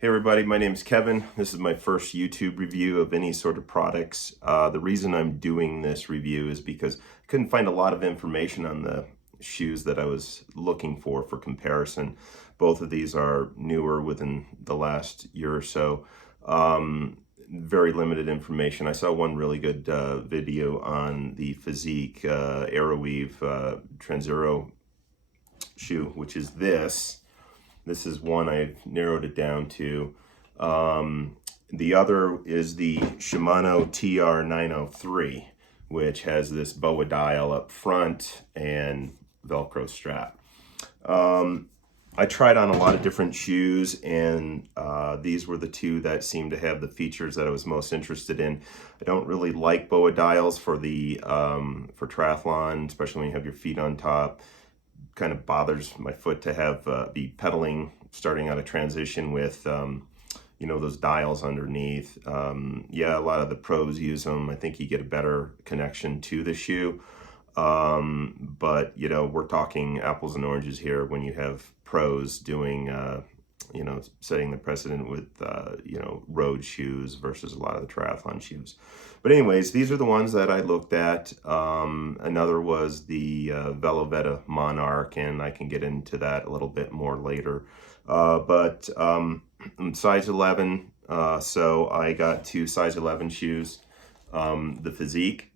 Hey everybody, my name is Kevin. This is my first YouTube review of any sort of products. The reason I'm doing this review is because I couldn't find a lot of information on the shoes that I was looking for comparison. Both of these are newer within the last year or so. Very limited information. I saw one really good video on the Fizik Aeroweave Transiro shoe, which is this. This is one I've narrowed it down to. The other is the Shimano TR903, which has this boa dial up front and Velcro strap. I tried on a lot of different shoes, and these were the two that seemed to have the features that I was most interested in. I don't really like boa dials for the for triathlon, especially when you have your feet on top. Kind of bothers my foot to have be pedaling, starting out a transition with you know, those dials underneath. Yeah, a lot of the pros use them. I think you get a better connection to the shoe. But you know, we're talking apples and oranges here when you have pros doing you know, setting the precedent with you know, road shoes versus a lot of the triathlon shoes. But anyways, these are the ones that I looked at. Another was the Veloveta Monarch, and I can get into that a little bit more later. But size 11, so I got two size 11 shoes. The Fizik.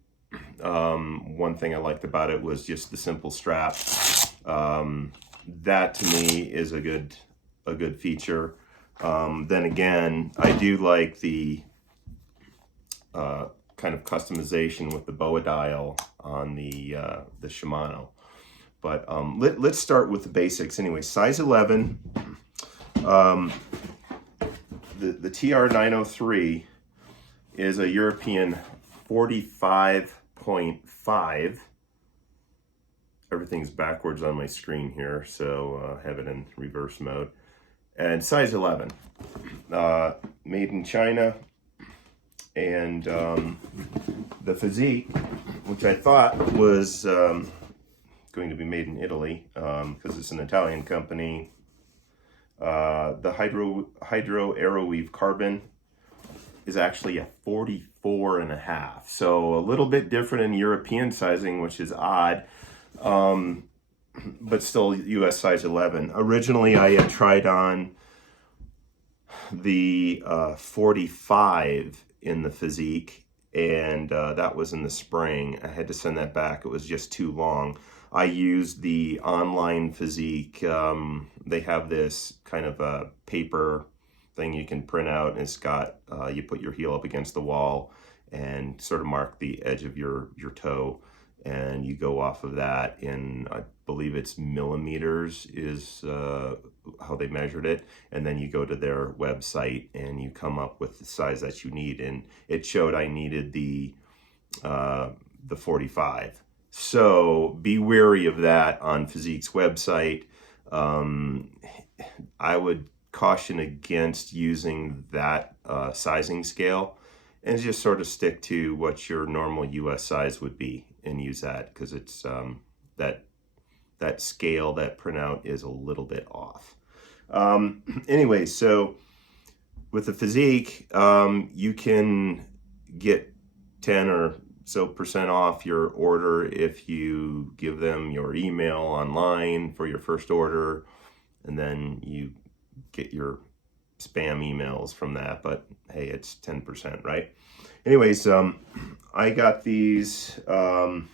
One thing I liked about it was just the simple strap. That to me is a good feature. Then again, I do like the kind of customization with the boa dial on the Shimano. But let's start with the basics anyway. Size 11. The TR903 is a European 45.5. Everything's backwards on my screen here, so I have it in reverse mode. And size 11, made in China. And the Fizik, which I thought was going to be made in Italy, because it's an Italian company. The Hydra Aeroweave Carbon is actually a 44.5, so a little bit different in European sizing, which is odd, but still US size 11. Originally, I had tried on the 45 in the Fizik, and that was in the spring. I had to send that back. It was just too long. I used the online Fizik. They have this kind of a paper thing you can print out, and it's got, you put your heel up against the wall and sort of mark the edge of your toe, and you go off of that in, I believe it's millimeters is how they measured it, and then you go to their website and you come up with the size that you need, and it showed I needed the 45. So be wary of that on Fizik's website. I would caution against using that sizing scale, and just sort of stick to what your normal US size would be and use that, because it's that scale, that printout is a little bit off. Anyway, so with the Fizik, you can get 10 or so % off your order if you give them your email online for your first order, and then you get your spam emails from that, but hey, it's 10%, right? Anyways, I got these. I'm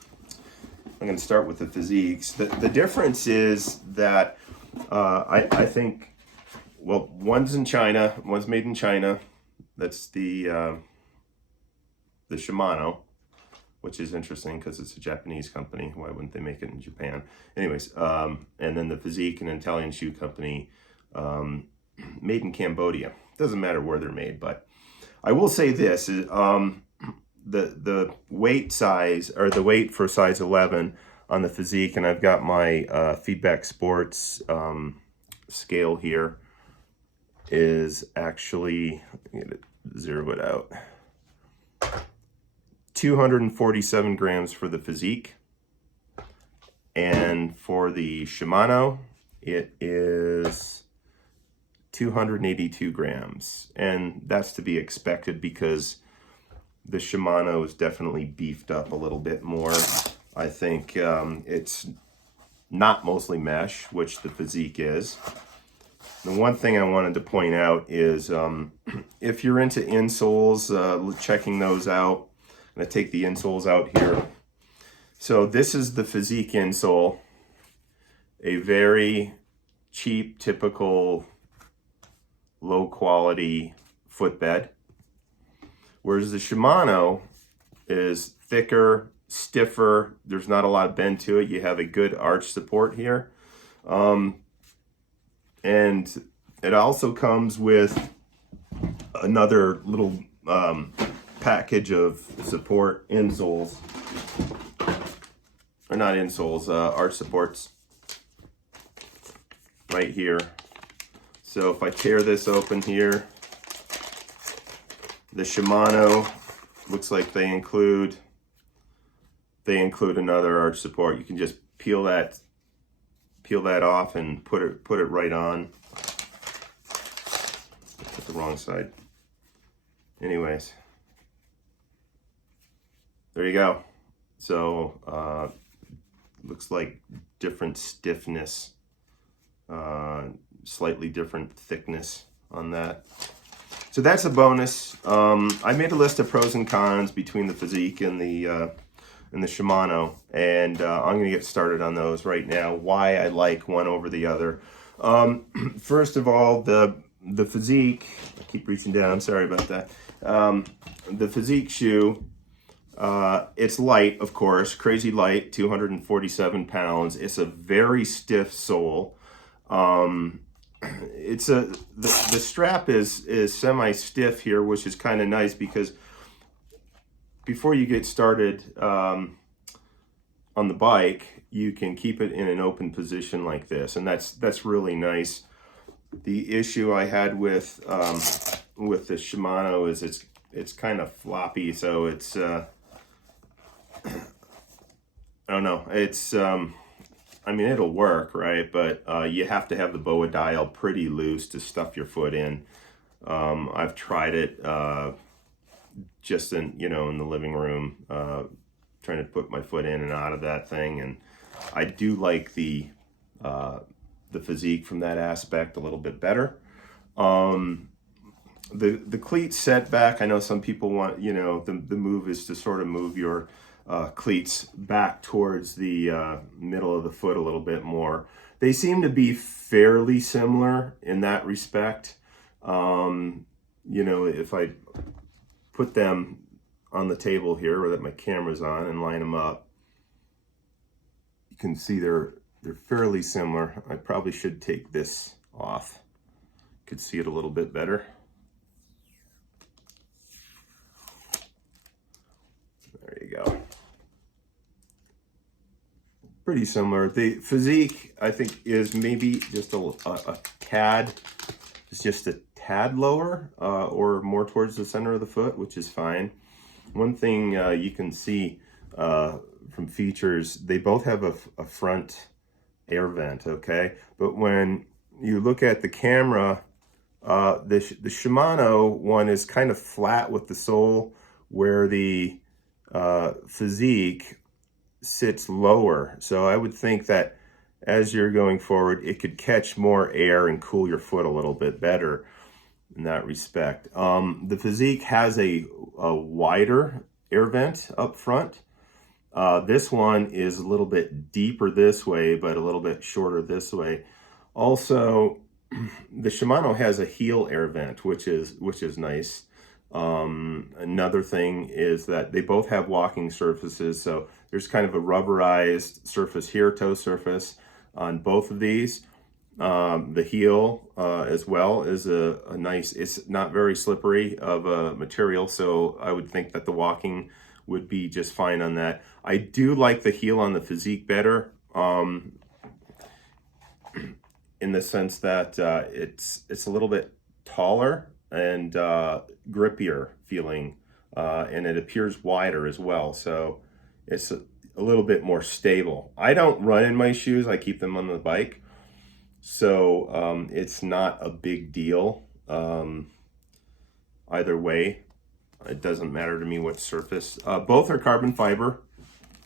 going to start with the Fiziks. The difference is that I think, well, one's in China, one's made in China. That's the Shimano, which is interesting because it's a Japanese company. Why wouldn't they make it in Japan? Anyways, and then the Fizik, an Italian shoe company, made in Cambodia. Doesn't matter where they're made, but I will say this: the weight size, or the weight for size 11 on the Fizik, and I've got my Feedback Sports scale here, is actually, I'm gonna zero it out, 247 grams for the Fizik, and for the Shimano it is 282 grams. And that's to be expected because the Shimano is definitely beefed up a little bit more. I think it's not mostly mesh, which the Fizik is. The one thing I wanted to point out is if you're into insoles, checking those out. I'm going to take the insoles out here. So this is the Fizik insole, a very cheap, typical, low quality footbed. Whereas the Shimano is thicker, stiffer, there's not a lot of bend to it. You have a good arch support here. And it also comes with another little package of support insoles. Or not insoles, arch supports right here. So if I tear this open here, the Shimano looks like they include another arch support. You can just peel that off and put it right on. Put the wrong side. Anyways, there you go. So looks like different stiffness, slightly different thickness on that. So that's a bonus. I made a list of pros and cons between the Fizik and the Shimano, and I'm going to get started on those right now. Why I like one over the other. First of all, the Fizik. I keep reaching down. I'm sorry about that. The Fizik shoe. It's light, of course, crazy light, 247 pounds. It's a very stiff sole. The strap is semi-stiff here, which is kind of nice because before you get started on the bike, you can keep it in an open position like this, and that's really nice. The issue I had with the Shimano is it's kind of floppy, so it's I don't know. It's I mean, it'll work, right? But you have to have the BOA dial pretty loose to stuff your foot in. I've tried it just in the living room, trying to put my foot in and out of that thing, and I do like the Fizik from that aspect a little bit better. The cleat setback, I know some people want, the move is to sort of move your cleats back towards the middle of the foot a little bit more. They seem to be fairly similar in that respect. If I put them on the table here, or that my camera's on, and line them up, you can see they're fairly similar. I probably should take this off. Could see it a little bit better. There you go. Pretty similar. The Fizik, I think, is maybe just a tad. It's just a tad lower, or more towards the center of the foot, which is fine. One thing you can see from features, they both have a front air vent, okay? But when you look at the camera, the Shimano one is kind of flat with the sole, where the Fizik sits lower. So I would think that as you're going forward, it could catch more air and cool your foot a little bit better in that respect. The Fizik has a wider air vent up front. This one is a little bit deeper this way, but a little bit shorter this way. Also, the Shimano has a heel air vent, which is nice. Another thing is that they both have walking surfaces, so there's kind of a rubberized surface here, toe surface on both of these. The heel as well is a nice, it's not very slippery of a material, so I would think that the walking would be just fine on that. I do like the heel on the Fizik better, in the sense that it's a little bit taller and grippier feeling, and it appears wider as well, so it's a little bit more stable. I don't run in my shoes, I keep them on the bike, So it's not a big deal either way. It doesn't matter to me what surface. Both are carbon fiber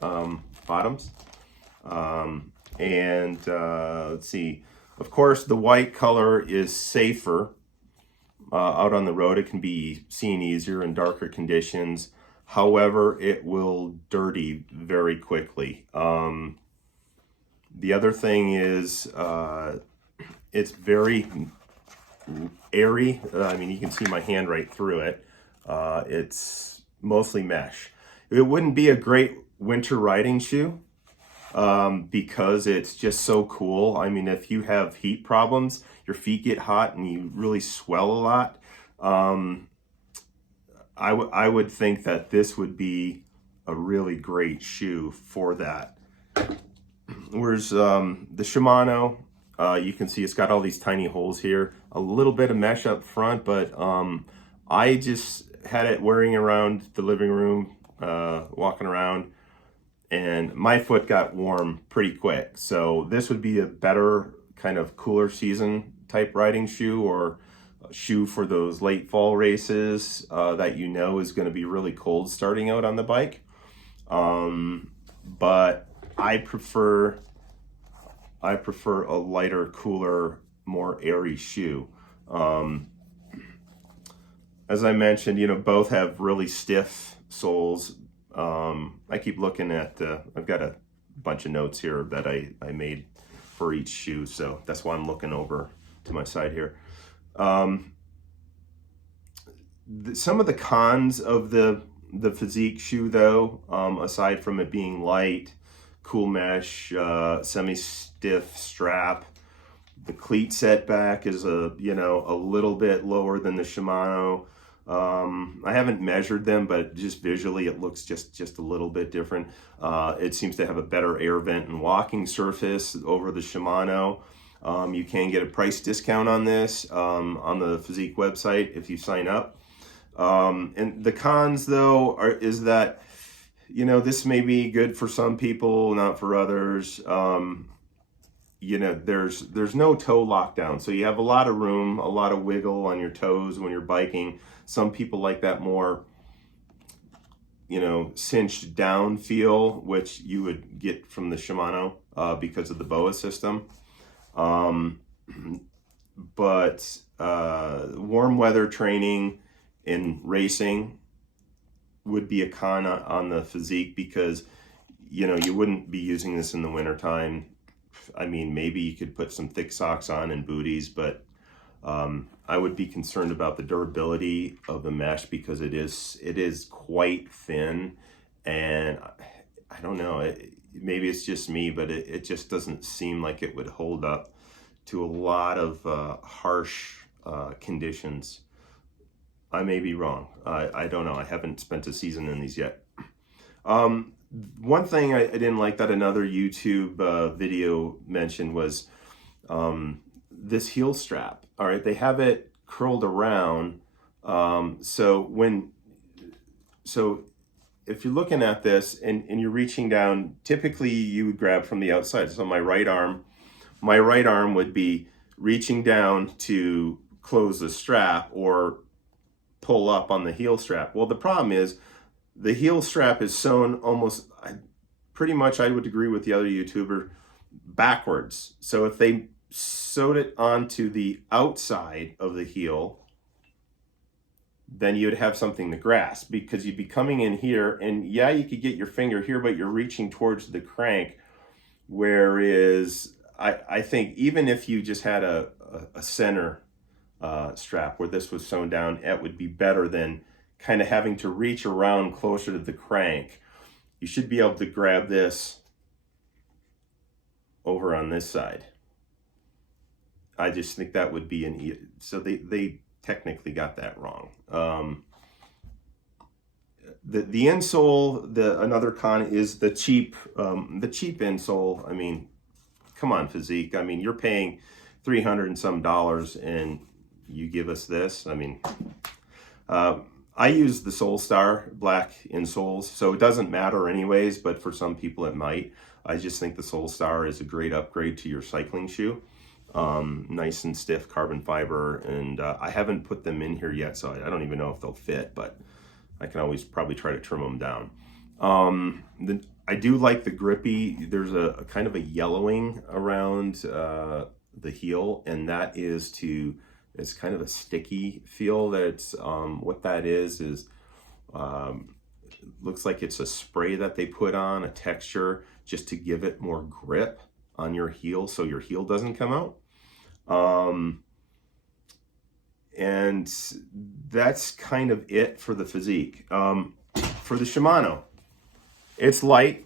bottoms. Let's see. Of course, the white color is safer. Out on the road, it can be seen easier in darker conditions. However, it will dirty very quickly. The other thing is it's very airy. I mean, you can see my hand right through it. It's mostly mesh. It wouldn't be a great winter riding shoe because it's just so cool. I mean, if you have heat problems, your feet get hot and you really swell a lot, I would think that this would be a really great shoe for that. Whereas the Shimano, you can see it's got all these tiny holes here, a little bit of mesh up front, but I just had it wearing around the living room, walking around, and my foot got warm pretty quick. So this would be a better kind of cooler season type riding shoe, or a shoe for those late fall races that you know is going to be really cold starting out on the bike. But I prefer a lighter, cooler, more airy shoe. As I mentioned, you know, both have really stiff soles. I keep looking at, I've got a bunch of notes here that I made for each shoe, so that's why I'm looking over to my side here. Some of the cons of the Fizik shoe, though, aside from it being light, cool mesh, semi-stiff strap, the cleat setback is a little bit lower than the Shimano. I haven't measured them, but just visually it looks just a little bit different. It seems to have a better air vent and walking surface over the Shimano. You can get a price discount on this on the Fizik website if you sign up. And the cons, though, is that, you know, this may be good for some people, not for others. You know, there's no toe lockdown, so you have a lot of room, a lot of wiggle on your toes when you're biking. Some people like that more, you know, cinched down feel, which you would get from the Shimano because of the BOA system. But warm weather training and racing would be a con on the Fizik, because, you know, you wouldn't be using this in the wintertime. I mean, maybe you could put some thick socks on and booties, but I would be concerned about the durability of the mesh, because it is quite thin, and I don't know, maybe it's just me, but it just doesn't seem like it would hold up to a lot of harsh conditions. I may be wrong. I don't know. I haven't spent a season in these yet. One thing I didn't like that another YouTube video mentioned was this heel strap. All right, they have it curled around. So if you're looking at this and you're reaching down, typically you would grab from the outside. So my right arm would be reaching down to close the strap or pull up on the heel strap. Well, the problem is the heel strap is sewn almost, pretty much I would agree with the other YouTuber, backwards. So if they sewed it onto the outside of the heel, then you'd have something to grasp, because you'd be coming in here, and yeah, you could get your finger here, but you're reaching towards the crank. Whereas I think even if you just had a center strap where this was sewn down, it would be better than kind of having to reach around closer to the crank. You should be able to grab this over on this side. I just think that would be so they technically got that wrong. The insole, another con is the cheap insole. I mean, come on, Fizik. I mean, you're paying $300 and some and you give us this. I mean, I use the Solstar black insoles, so it doesn't matter anyways, but for some people it might. I just think the Solstar is a great upgrade to your cycling shoe. nice and stiff carbon fiber, and I haven't put them in here yet, so I don't even know if they'll fit, but I can always probably try to trim them down. I do like the grippy. There's a kind of a yellowing around the heel, and that is it's kind of a sticky feel. That's what that is looks like it's a spray that they put on, a texture, just to give it more grip on your heel so your heel doesn't come out. And that's kind of it for the Fizik. For the Shimano, it's light,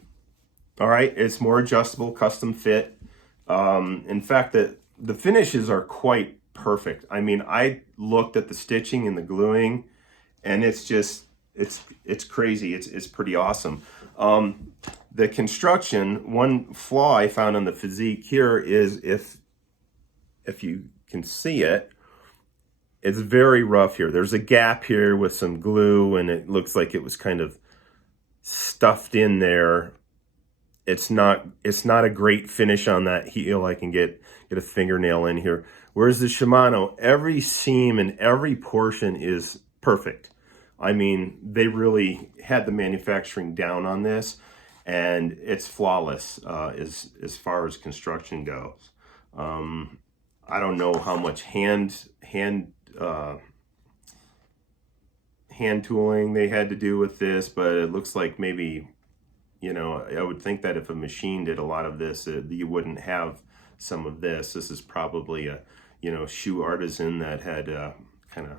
all right? It's more adjustable, custom fit. In fact, the finishes are quite perfect. I mean, I looked at the stitching and the gluing, and it's just, it's crazy. It's pretty awesome. The construction, one flaw I found on the Fizik here is if you can see it, it's very rough here. There's a gap here with some glue, and it looks like it was kind of stuffed in there. It's not a great finish on that heel. I can get a fingernail in here. Whereas the Shimano, every seam and every portion is perfect. I mean, they really had the manufacturing down on this, and it's flawless as far as construction goes. I don't know how much hand tooling they had to do with this, but it looks like maybe, you know, I would think that if a machine did a lot of this, you wouldn't have some of this. This is probably a, you know, shoe artisan that had kind of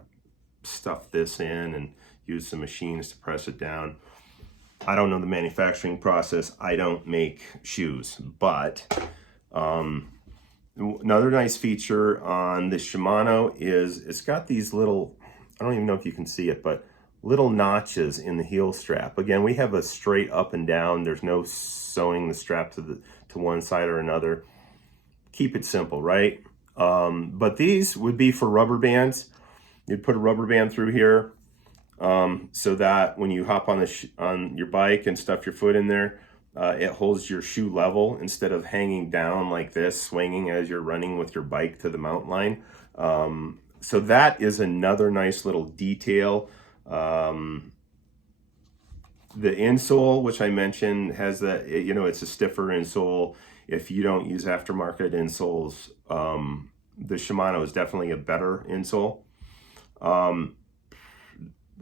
stuffed this in and used some machines to press it down. I don't know the manufacturing process. I don't make shoes, but another nice feature on the Shimano is it's got these little, I don't even know if you can see it, but little notches in the heel strap. Again, we have a straight up and down. There's no sewing the strap to one side or another. Keep it simple, right? But these would be for rubber bands. You'd put a rubber band through here, so that when you hop on your bike and stuff your foot in there, it holds your shoe level instead of hanging down like this, swinging as you're running with your bike to the mountain line. So that is another nice little detail. The insole, which I mentioned, has that, you know, it's a stiffer insole. If you don't use aftermarket insoles, the Shimano is definitely a better insole.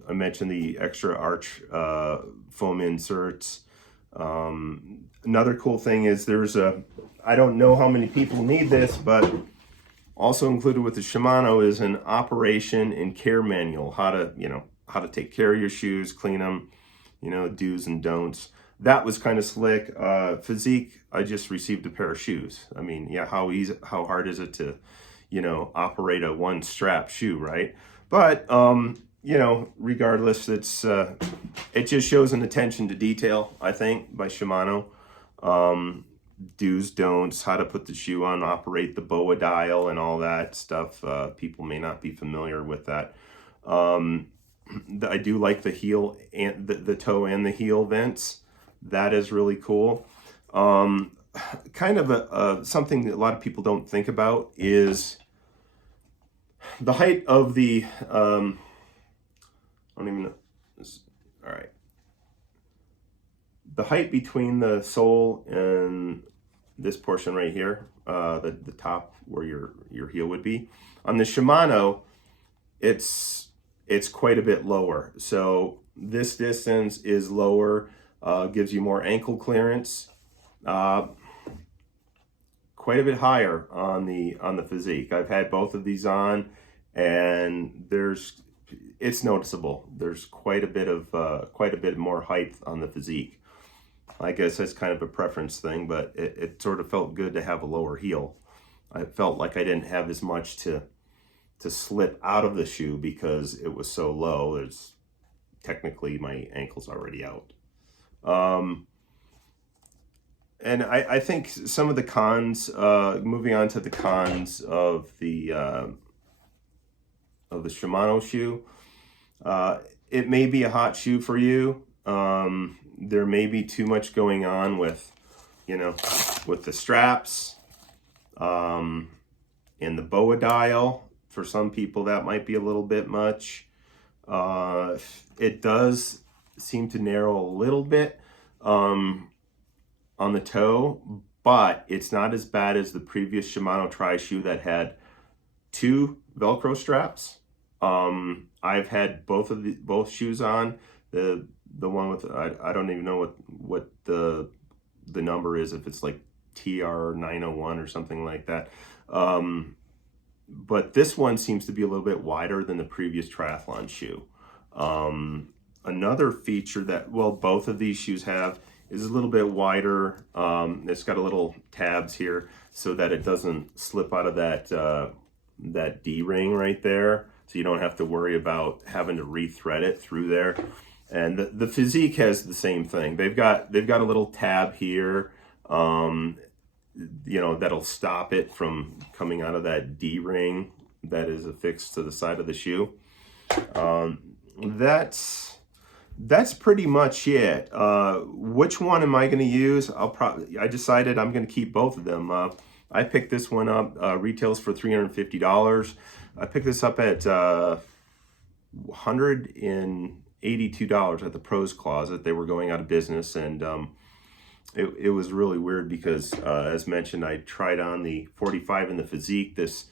I mentioned the extra arch foam inserts. Another cool thing is there's I don't know how many people need this, but also included with the Shimano is an operation and care manual, how to take care of your shoes, clean them, you know, do's and don'ts. That was kind of slick. Fizik, I just received a pair of shoes. I mean, yeah, how hard is it to, you know, operate a one strap shoe, right? But, you know, regardless, it just shows an attention to detail, I think, by Shimano. Do's, don'ts, how to put the shoe on, operate the BOA dial and all that stuff. People may not be familiar with that. I do like the heel and the toe and the heel vents. That is really cool. Kind of something that a lot of people don't think about is the height of the, I don't even know. All right. The height between the sole and this portion right here, the top where your heel would be. On the Shimano, it's quite a bit lower. So this distance is lower, gives you more ankle clearance. Quite a bit higher on the Fizik. I've had both of these on, and it's noticeable. There's quite a bit more height on the Fizik. I guess that's kind of a preference thing, but it sort of felt good to have a lower heel. I felt like I didn't have as much to slip out of the shoe because it was so low. There's technically my ankle's already out. And I think some of the cons, moving on to the cons of the Shimano shoe, it may be a hot shoe for you. There may be too much going on with, you know, with the straps. And the BOA dial, for some people that might be a little bit much. It does seem to narrow a little bit on the toe, but it's not as bad as the previous Shimano Tri shoe that had 2 Velcro straps. I've had both shoes on. The one with, I don't even know what the number is, if it's like TR901 or something like that. But this one seems to be a little bit wider than the previous Triathlon shoe. Another feature that, well, both of these shoes have is a little bit wider. It's got a little tabs here so that it doesn't slip out of that D-ring right there. So you don't have to worry about having to rethread it through there. And the Fizik has the same thing. They've got a little tab here, you know, that'll stop it from coming out of that D-ring that is affixed to the side of the shoe. That's pretty much it. Which one am I going to use? I decided I'm going to keep both of them. I picked this one up, retails for $350. I picked this up at $182 at the Pros Closet. They were going out of business, and it was really weird because, as mentioned, I tried on the 45 and the Fizik this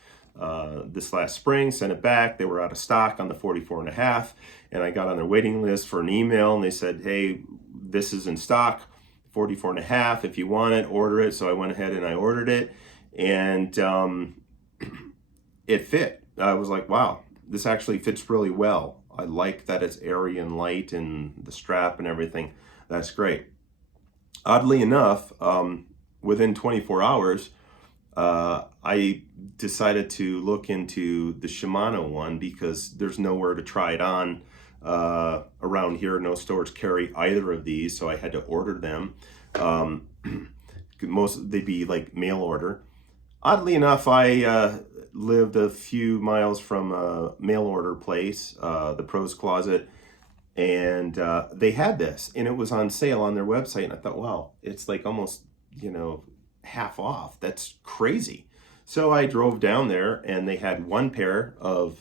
last spring, sent it back. They were out of stock on the 44.5, and I got on their waiting list for an email, and they said, hey, this is in stock, 44.5. If you want it, order it. So I went ahead and I ordered it, and it fit. I was like, wow, this actually fits really well. I like that it's airy and light, and the strap and everything. That's great. Oddly enough, within 24 hours, I decided to look into the Shimano one because there's nowhere to try it on around here. No stores carry either of these, so I had to order them. They'd be like mail order. Oddly enough, I lived a few miles from a mail order place, the Pros Closet, and they had this, and it was on sale on their website, and I thought, wow, it's like almost, you know, half off. That's crazy. So I drove down there, and they had one pair of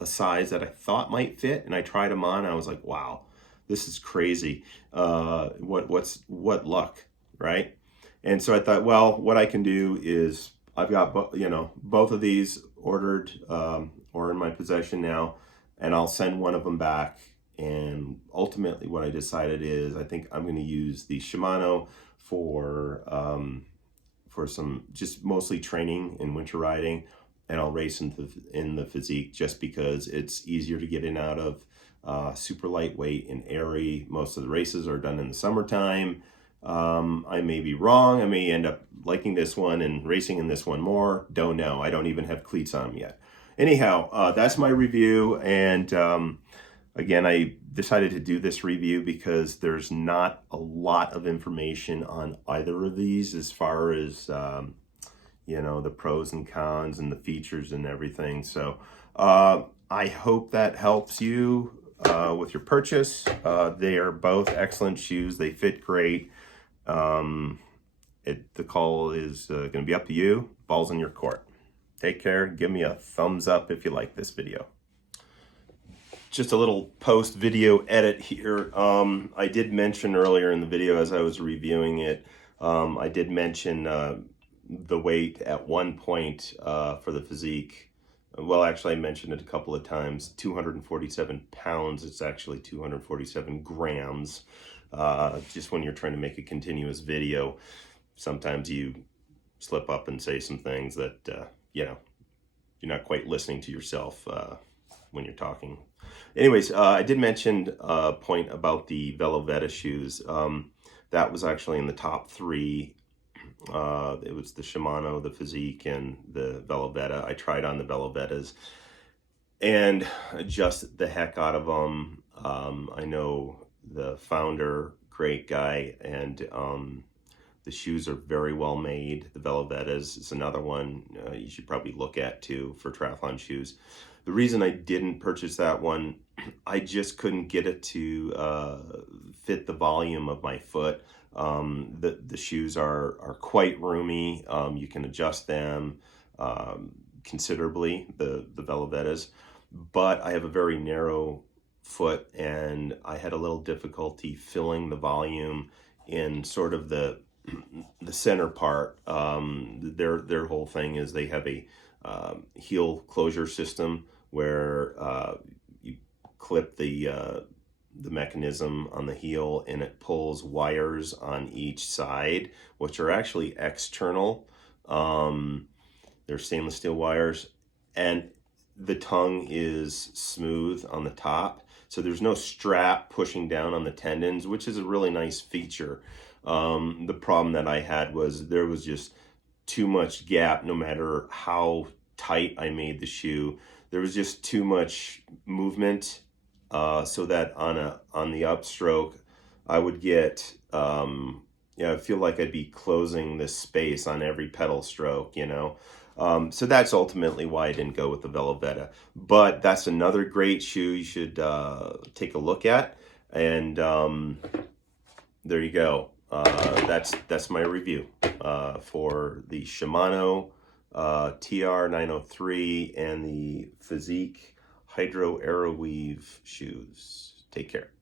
a size that I thought might fit, and I tried them on. I was like, wow, this is crazy. What luck, right? And so I thought, well, what I can do is I've got both of these ordered or in my possession now, and I'll send one of them back. And ultimately, what I decided is I think I'm going to use the Shimano for some just mostly training and winter riding, and I'll race in the Fizik just because it's easier to get in and out of, super lightweight and airy. Most of the races are done in the summertime. I may be wrong. I may end up liking this one and racing in this one more. Don't know. I don't even have cleats on them yet. Anyhow, that's my review, and again, I decided to do this review because there's not a lot of information on either of these as far as, you know, the pros and cons and the features and everything. So I hope that helps you with your purchase. They are both excellent shoes. They fit great. The call is going to be up to you. Ball's in your court. Take care. Give me a thumbs up if you like this video. Just a little post-video edit here. I did mention earlier in the video as I was reviewing it, I did mention the weight at one point for the Fizik. Well, actually, I mentioned it a couple of times. 247 pounds. It's actually 247 grams. Just when you're trying to make a continuous video, sometimes you slip up and say some things that, you know, you're not quite listening to yourself when you're talking. Anyways, I did mention a point about the Velovetta shoes. That was actually in the top 3. It was the Shimano, the Fizik, and the Velovetta. I tried on the Velovettas and adjusted the heck out of them. I know the founder, great guy, and the shoes are very well made. The Velovettas is another one you should probably look at too for triathlon shoes. The reason I didn't purchase that one, I just couldn't get it to fit the volume of my foot. The shoes are quite roomy. You can adjust them. considerably, the Velovettas, but I have a very narrow foot, and I had a little difficulty filling the volume in sort of the center part. Their whole thing is they have a heel closure system where you clip the mechanism on the heel, and it pulls wires on each side, which are actually external. They're stainless steel wires, and the tongue is smooth on the top, so there's no strap pushing down on the tendons, which is a really nice feature. The problem that I had was there was just too much gap. No matter how tight I made the shoe, there was just too much movement, so that on the upstroke I would get I feel like I'd be closing this space on every pedal stroke, you know. So that's ultimately why I didn't go with the Velovetta. But that's another great shoe you should take a look at. And there you go. That's my review for the Shimano TR903 and the Fizik Hydra Aeroweave shoes. Take care.